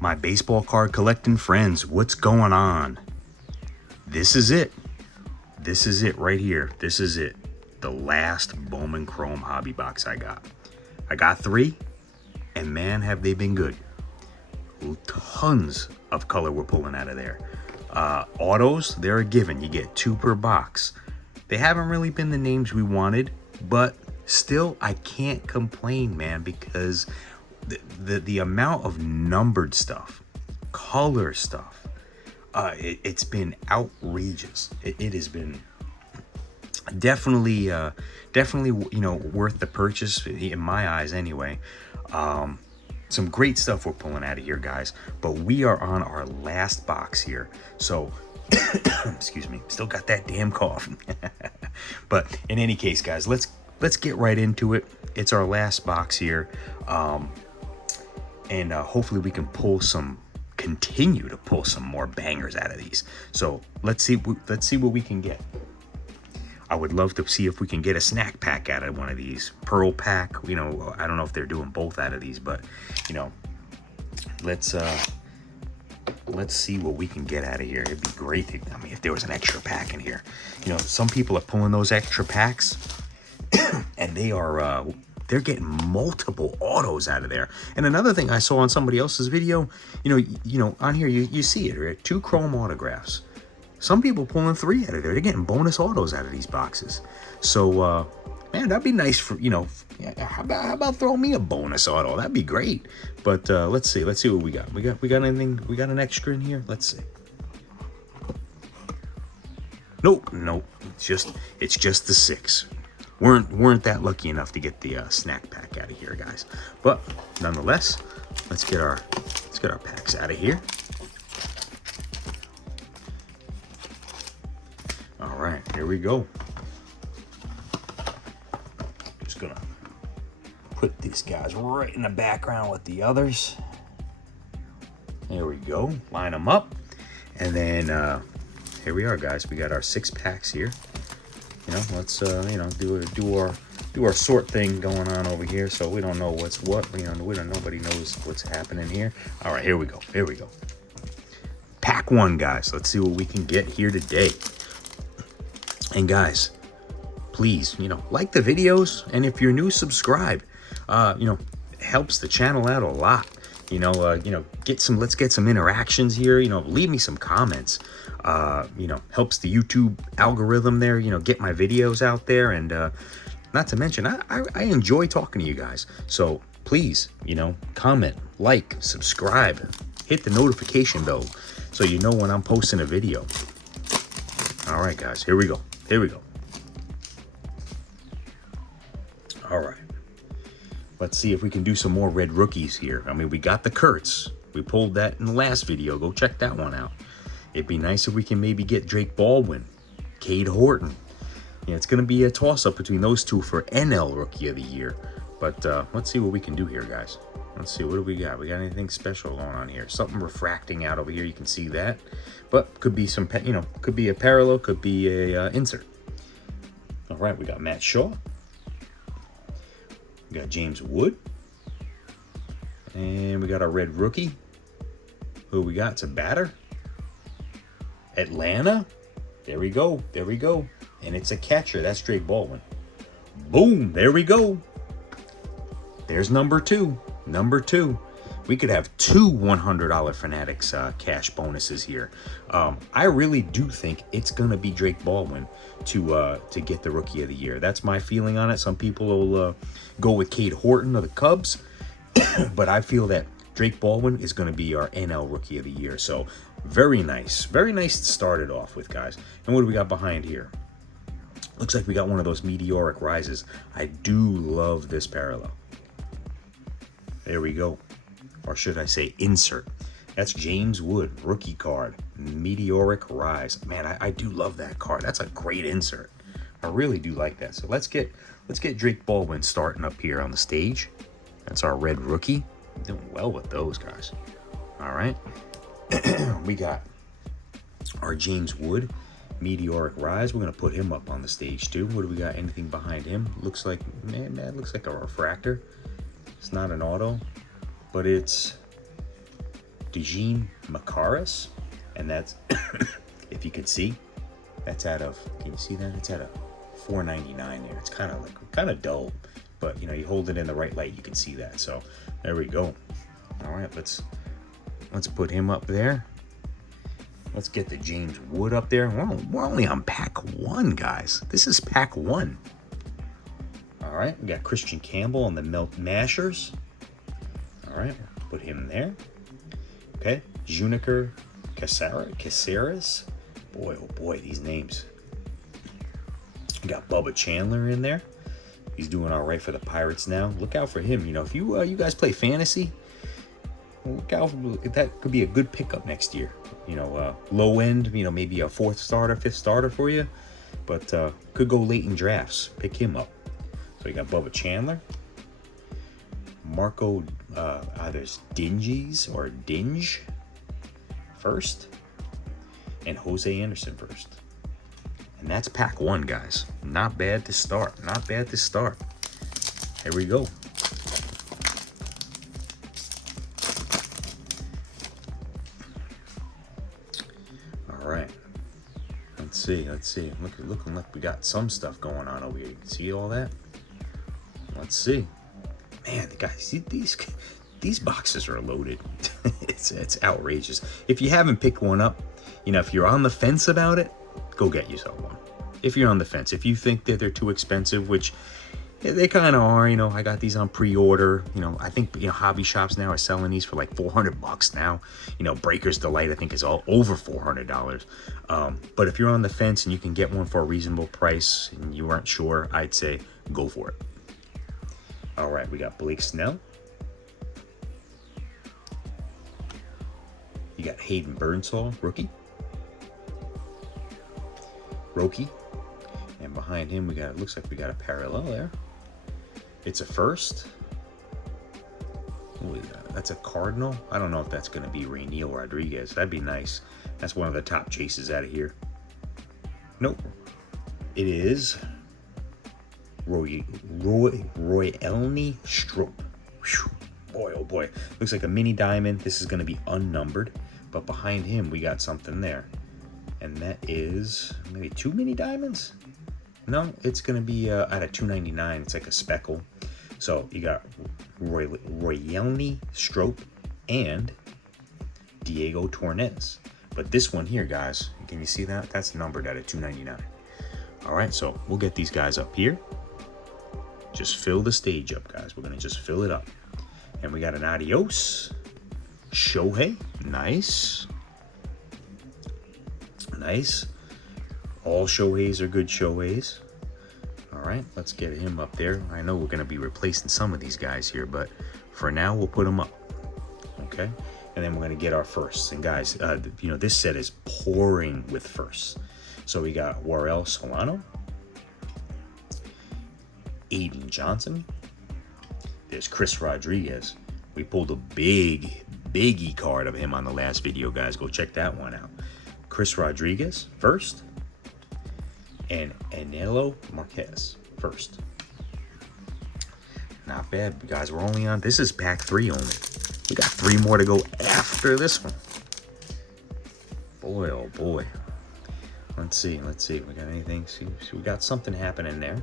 My baseball card collecting friends, what's going on? This is it. This is it right here. This is it. The last Bowman Chrome hobby box I got. I got 3, and man, have they been good. Tons of color we're pulling out of there. Autos, they're a given. You get 2 per box. They haven't really been the names we wanted, but still, I can't complain, man, because the amount of numbered stuff, color stuff, it's been outrageous. It has been definitely, you know, worth the purchase in my eyes anyway. Some great stuff we're pulling out of here, guys, but we are on our last box here. So, excuse me, still got that damn cough. But in any case, guys, let's get right into it. It's our last box here. And hopefully we can continue to pull some more bangers out of these. So let's see what we can get. I would love to see if we can get a snack pack out of one of these. Pearl pack, you know, I don't know if they're doing both out of these, but you know, let's see what we can get out of here. It'd be great if there was an extra pack in here. You know, some people are pulling those extra packs and they're getting multiple autos out of there. And another thing I saw on somebody else's video, you know, on here you see it, right? 2 chrome autographs. Some people pulling 3 out of there. They're getting bonus autos out of these boxes. So, man, that'd be nice for, you know, how about throw me a bonus auto? That'd be great. But let's see what we got. We got anything? We got an extra in here? Let's see. Nope. It's just the 6. Weren't that lucky enough to get the snack pack out of here, guys. But nonetheless, let's get our packs out of here. All right, here we go. Just gonna put these guys right in the background with the others. There we go. Line them up, and then here we are, guys. We got our 6 packs here. You know, let's you know, do our sort thing going on over here, so we don't know what's what. You know, nobody knows what's happening here. All right, here we go. Pack 1, guys. Let's see what we can get here today. And guys, please, you know, like the videos, and if you're new, subscribe. You know, helps the channel out a lot. You know, let's get some interactions here. You know, leave me some comments. You know, helps the YouTube algorithm there. You know, get my videos out there, and not to mention, I enjoy talking to you guys. So please, you know, comment, like, subscribe, hit the notification bell, so you know when I'm posting a video. All right, guys, here we go. All right. Let's see if we can do some more red rookies here. I mean, we got the Kurtz. We pulled that in the last video. Go check that one out. It'd be nice if we can maybe get Drake Baldwin, Cade Horton. You know, it's going to be a toss-up between those 2 for NL Rookie of the Year. But let's see what we can do here, guys. Let's see, what do we got? We got anything special going on here? Something refracting out over here. You can see that. But could be some, you know, could be a parallel, could be a insert. All right, we got Matt Shaw. We got James Wood. And we got our red rookie. Who we got? It's a batter. Atlanta. There we go. And it's a catcher. That's Drake Baldwin. Boom. There we go. There's number 2. We could have 2 $100 Fanatics cash bonuses here. I really do think it's going to be Drake Baldwin to get the Rookie of the Year. That's my feeling on it. Some people will go with Cade Horton of the Cubs, but I feel that Drake Baldwin is going to be our NL Rookie of the Year. So very nice to start it off with, guys. And what do we got behind here? Looks like we got one of those meteoric rises. I do love this parallel. There we go. Or should I say insert. That's James Wood, rookie card, meteoric rise. Man, I do love that card. That's a great insert. I really do like that. So let's get Drake Baldwin starting up here on the stage. That's our red rookie. Doing well with those guys. All right. We got our James Wood, meteoric rise. We're gonna put him up on the stage too. What do we got? Anything behind him? Looks like, man, looks like a refractor. It's not an auto, but it's Dejin Macaris, and that's if you can see, that's out of, can you see that? It's at a $4.99 there. It's kind of dull, but you hold it in the right light, you can see that. So there we go. All right, let's put him up there. Let's get the James Wood up there. We're only on pack 1, guys. This is pack 1. All right, we got Christian Campbell on the Melt Mashers. All right, put him there. Okay, Juniker Caceres. Boy, oh boy, these names. We got Bubba Chandler in there. He's doing all right for the Pirates now. Look out for him. If you guys play fantasy, look out. That could be a good pickup next year. Low end, maybe a 4th starter, 5th starter for you. But could go late in drafts. Pick him up. So you got Bubba Chandler. Marco, either Dinges or Dinge first. And Jose Anderson first. And that's pack 1, guys. Not bad to start. Not bad to start. Here we go. All right. Let's see. Looking like we got some stuff going on over here. You can see all that? Let's see. Man, guys, these boxes are loaded. it's outrageous. If you haven't picked one up, if you're on the fence about it, go get yourself one. If you're on the fence, if you think that they're too expensive, which they kind of are, I got these on pre-order. I think hobby shops now are selling these for like $400 now. Breaker's Delight I think is all over $400. But if you're on the fence and you can get one for a reasonable price and you aren't sure, I'd say go for it. All right, we got Blake Snell. You got Hayden Burnsall, rookie. And behind him, it looks like we got a parallel there. It's a first. Ooh, that's a Cardinal. I don't know if that's going to be Rainiel Rodriguez. That'd be nice. That's one of the top chases out of here. Nope. It is Royelny Strop. Whew. Boy, oh boy. Looks like a mini diamond. This is going to be unnumbered. But behind him, we got something there. And that is maybe 2 mini diamonds? No, it's going to be out of $2.99. It's like a speckle. So you got Royelny Strop and Diego Tornes. But this one here, guys, can you see that? That's numbered out of $2.99. All right, so we'll get these guys up here. Just fill the stage up, guys. We're going to just fill it up. And we got an Adios. Shohei. Nice. Nice. All Shoheis are good Shoheis. All right, let's get him up there. I know we're going to be replacing some of these guys here, but for now, we'll put them up. Okay, and then we're going to get our firsts. And guys, this set is pouring with firsts. So we got Warrell Solano, Aiden Johnson. There's Chris Rodriguez. We pulled a biggie card of him on the last video, guys. Go check that one out. Chris Rodriguez first, and Anelo Marquez first. Not bad, guys. We're only on, this is pack 3 only. We got 3 more to go after this one. Boy, oh boy. Let's see. We got anything? See, we got something happening there.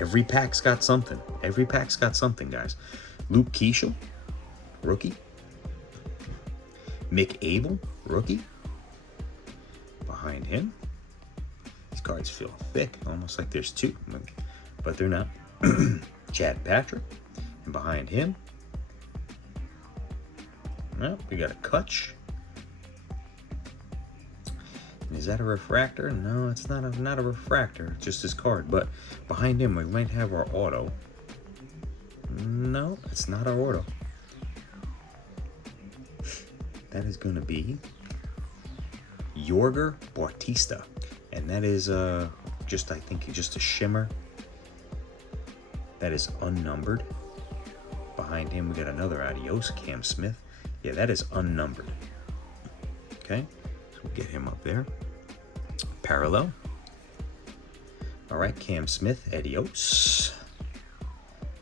Every pack's got something. Guys. Luke Keishel, rookie. Mick Abel, rookie. Behind him, these cards feel thick, almost like there's 2, but they're not. Chad Patrick, and behind him, well, we got a Kutch. Is that a refractor? No, it's not a refractor. It's just his card. But behind him, we might have our auto. No, it's not our auto. That is going to be Yorger Bautista, and that is I think just a shimmer. That is unnumbered. Behind him, we got another Adios, Cam Smith. Yeah, that is unnumbered. Okay, so we'll get him up there. Parallel. All right, Cam Smith, Adios.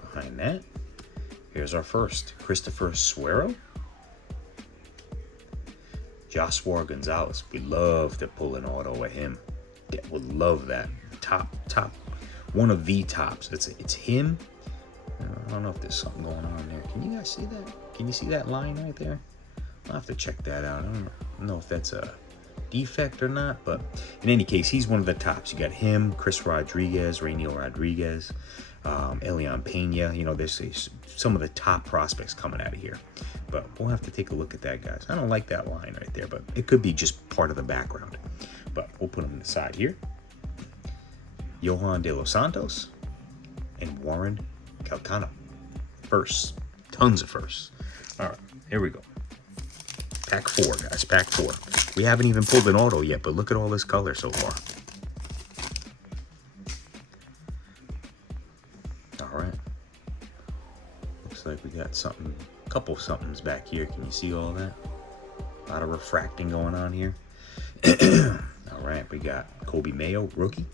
Behind that, here's our first, Christopher Suero. Joshua Gonzalez. We love to pull an auto with him. Yeah, would love that. Top, one of the tops. It's him. I don't know if there's something going on there. Can you guys see that? Can you see that line right there? I'll have to check that out. I don't know if that's a defect or not, but in any case, he's one of the tops. You got him, Chris Rodriguez, Rainiel Rodriguez, Elian Pena. You know, there's some of the top prospects coming out of here, but we'll have to take a look at that, guys. I don't like that line right there, but it could be just part of the background, but we'll put them on the side here. Johan De Los Santos and Warren Calcano. First, tons of firsts. All right, here we go. Pack 4, guys, pack 4. We haven't even pulled an auto yet, but look at all this color so far. All right. Looks like we got something, a couple somethings back here. Can you see all that? A lot of refracting going on here. All right, we got Kobe Mayo, rookie.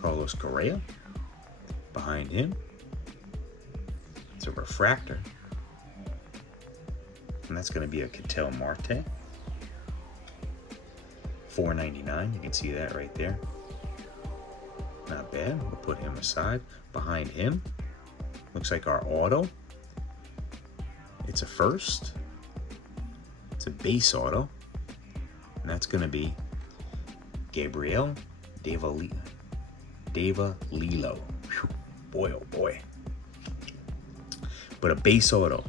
Carlos Correa. Behind him, it's a refractor. And that's going to be a Ketel Marte. $4.99. You can see that right there. Not bad. We'll put him aside. Behind him, looks like our auto. It's a first. It's a base auto. And that's going to be Gabriel Deva Lilo. Whew. Boy, oh boy. But a base auto.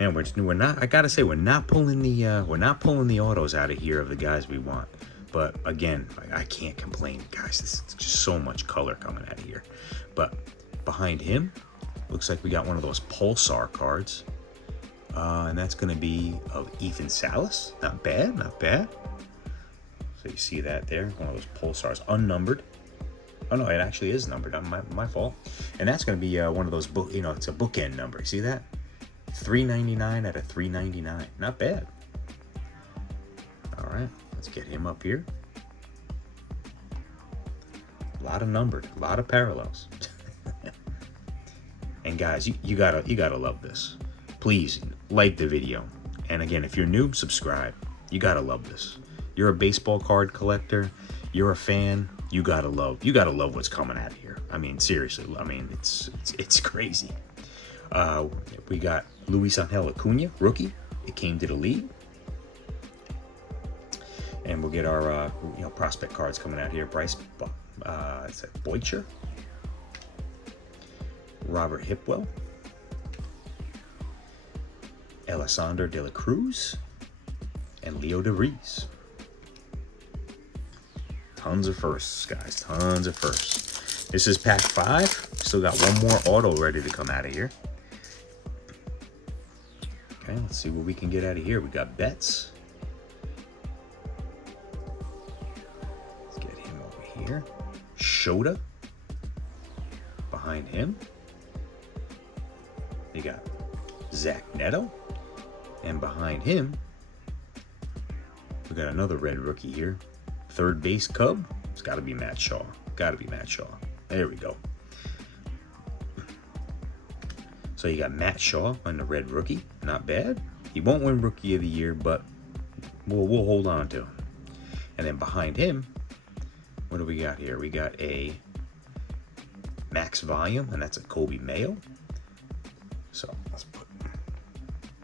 Man, we're not. I gotta say, we're not pulling the autos out of here of the guys we want. But again, I can't complain, guys. This is just so much color coming out of here. But behind him, looks like we got one of those Pulsar cards, and that's gonna be of Ethan Salas. Not bad, not bad. So you see that there, one of those Pulsars, unnumbered. Oh no, it actually is numbered. My fault. And that's going to be one of those book. You know, it's a bookend number. See that? $3.99 out of $3.99. Not bad. All right, let's get him up here. A lot of numbered, a lot of parallels. And guys, you gotta love this. Please like the video. And again, if you're new, subscribe. You gotta love this. You're a baseball card collector. You're a fan. You gotta love what's coming out of here. I mean, seriously. I mean, it's crazy. We got Luis Angel Acuna, rookie. It came to the league, and we'll get our prospect cards coming out here. Bryce, it's a Boycher, Robert Hipwell, Alessandro De La Cruz, and Leo DeVries. Tons of firsts, guys. Tons of firsts. This is pack 5. Still got one more auto ready to come out of here. Okay, let's see what we can get out of here. We got Betts. Let's get him over here. Shota. Behind him, you got Zach Neto. And behind him, we got another red rookie here. Third base Cub. It's got to be Matt Shaw. Got to be Matt Shaw. There we go. So you got Matt Shaw on the red rookie. Not bad. He won't win Rookie of the Year, but we'll hold on to him. And then behind him, what do we got here? We got a Max Volume, and that's a Kobe Mayo. So let's put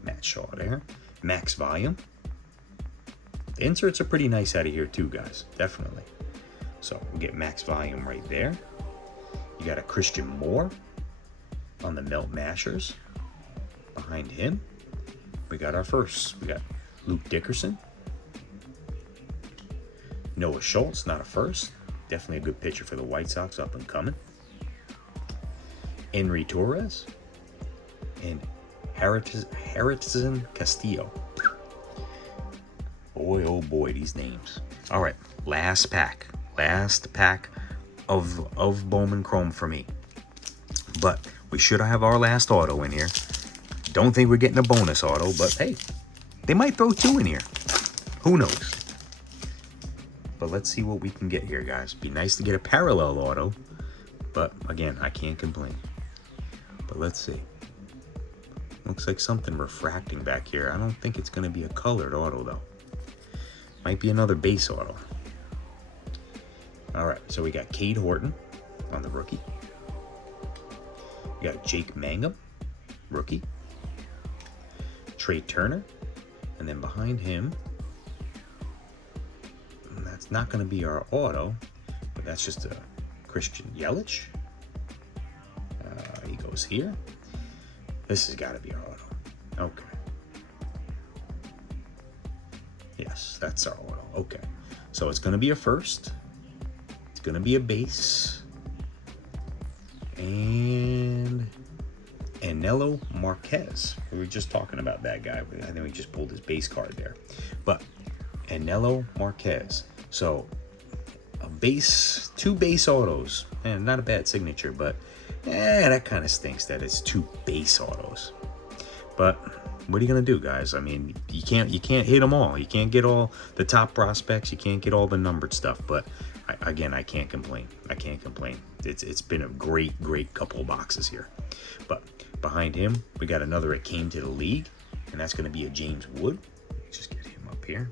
Matt Shaw there. Max Volume. The inserts are pretty nice out of here too, guys. Definitely. So we'll get Max Volume right there. You got a Christian Moore on the Melt Mashers. Behind him, we got our firsts. We got Luke Dickerson. Noah Schultz, not a first. Definitely a good pitcher for the White Sox, up and coming. Henry Torres. And Harrison Castillo. Boy, oh boy, these names. All right, last pack of Bowman Chrome for me. But we should have our last auto in here. Don't think we're getting a bonus auto, but hey, they might throw 2 in here. Who knows? But let's see what we can get here, guys. Be nice to get a parallel auto, but again, I can't complain. But let's see. Looks like something refracting back here. I don't think it's going to be a colored auto, though. Might be another base auto. All right, so we got Cade Horton on the rookie. We got Jake Mangum, rookie. Trey Turner. And then behind him, that's not going to be our auto, but that's just a Christian Yelich. He goes here. This has got to be our auto. Okay. Yes, that's our auto. Okay. So it's going to be a first. It's going to be a base. And Anello Marquez. We were just talking about that guy. I think we just pulled his base card there. But Anello Marquez. So a base, 2 base autos. And not a bad signature, but that kind of stinks that it's 2 base autos. But what are you gonna do, guys? I mean, you can't hit them all. You can't get all the top prospects. You can't get all the numbered stuff. But again, I can't complain. I can't complain. It's been a great couple of boxes here. But behind him, we got another that came to the league, and that's going to be a James Wood. Let's just get him up here.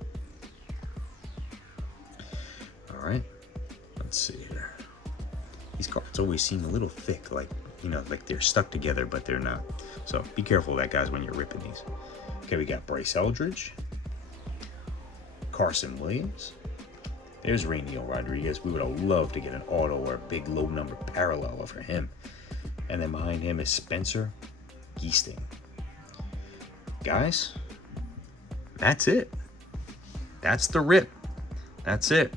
All right, let's see here. These cards always seem a little thick, like, you know, like they're stuck together, but they're not. So be careful of that, guys, when you're ripping these. Okay, we got Bryce Eldridge, Carson Williams. There's Rainiel Rodriguez. We would have loved to get an auto or a big low number parallel for him. And then behind him is Spencer Geesting. Guys, that's it. That's the rip. That's it.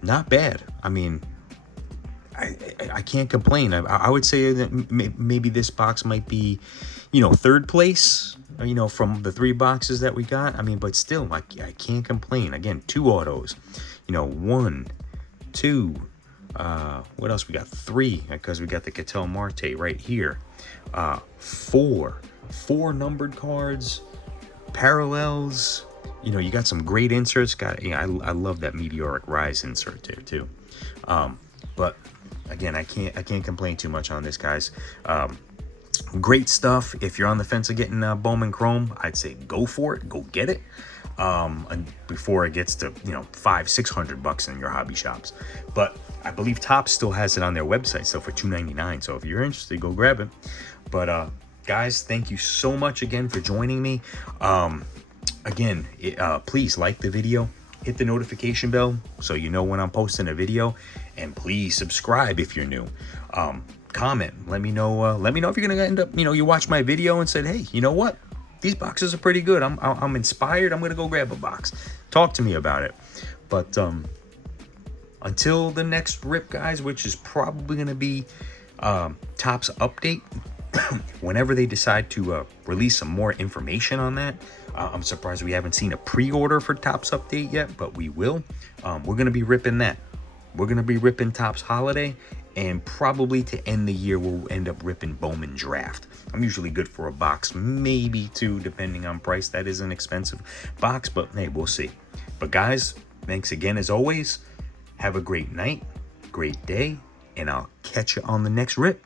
Not bad. I mean, I can't complain. I would say that maybe this box might be, you know, 3rd place, you know, from the 3 boxes that we got. I mean, but still, I can't complain. Again, 2 autos. You know, 1, 2. What else we got? 3, because we got the Ketel Marte right here. 4 numbered cards, parallels. You know, you got some great inserts. I love that Meteoric Rise insert there too. But again, I can't complain too much on this, guys. Great stuff. If you're on the fence of getting Bowman Chrome, I'd say go for it. Go get it. And before it gets to, you know, $500-600 in your hobby shops. But I believe Topps still has it on their website still for $2.99. So if you're interested, go grab it. But guys, thank you so much again for joining me. Again, please like the video, hit the notification bell so you know when I'm posting a video, and please subscribe if you're new. Comment, let me know if you're gonna end up, you know, you watch my video and said, hey, you know what, these boxes are pretty good. I'm inspired. I'm gonna go grab a box. Talk to me about it. But until the next rip, guys, which is probably gonna be Topps update. Whenever they decide to release some more information on that. I'm surprised we haven't seen a pre-order for Topps update yet, but we will. We're going to be ripping that. We're going to be ripping Topps Holiday, and probably to end the year, we'll end up ripping Bowman Draft. I'm usually good for a box, maybe 2, depending on price. That is an expensive box, but hey, we'll see. But guys, thanks again as always. Have a great night, great day, and I'll catch you on the next rip.